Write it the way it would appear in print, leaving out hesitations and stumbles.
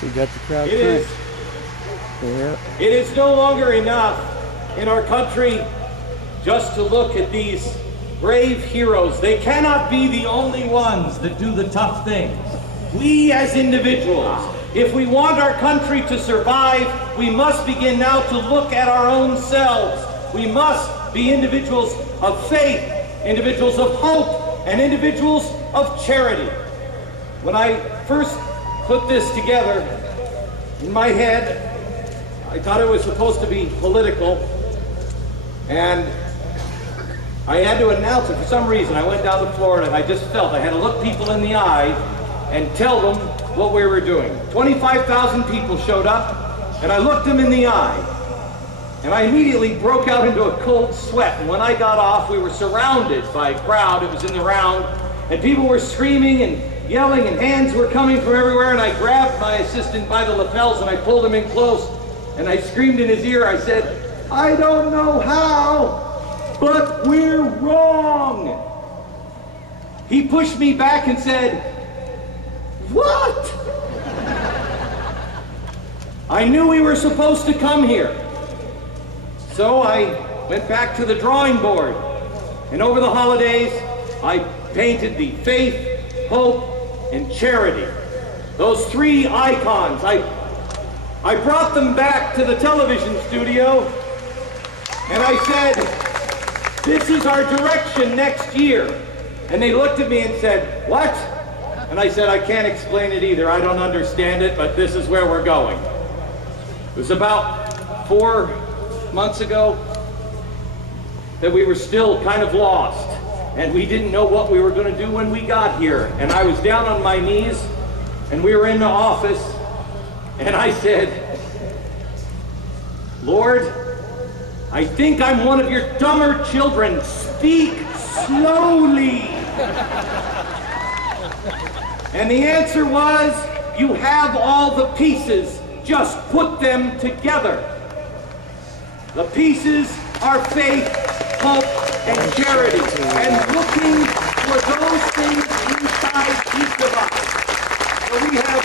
So you got the crowd It is. Yeah. It is no longer enough in our country just to look at these brave heroes. They cannot be the only ones that do the tough things. We as individuals, if we want our country to survive, we must begin now to look at our own selves. We must be individuals of faith, individuals of hope, and individuals of charity. When I first put this together in my head, I thought it was supposed to be political, and I had to announce it for some reason. I went down to Florida and I just felt I had to look people in the eye and tell them what we were doing. 25,000 people showed up, and I looked them in the eye, and I immediately broke out into a cold sweat. And when I got off, we were surrounded by a crowd. It was in the round, and people were screaming and yelling, and hands were coming from everywhere, and I grabbed my assistant by the lapels and I pulled him in close, and I screamed in his ear. I said, "I don't know how, but we're wrong." He pushed me back and said, "What?" I knew we were supposed to come here. So I went back to the drawing board, and over the holidays, I painted the faith, hope, and charity. Those three icons. I brought them back to the television studio, and I said, "This is our direction next year." And they looked at me and said, "What?" And I said, "I can't explain it either. I don't understand it, but this is where we're going." It was about 4 months ago that we were still kind of lost, and we didn't know what we were going to do when we got here. And I was down on my knees, and we were in the office, and I said, "Lord, I think I'm one of your dumber children. Speak slowly." And the answer was, "You have all the pieces. Just put them together." The pieces are faith, hope, and charity, and looking for those things inside each of us. So we have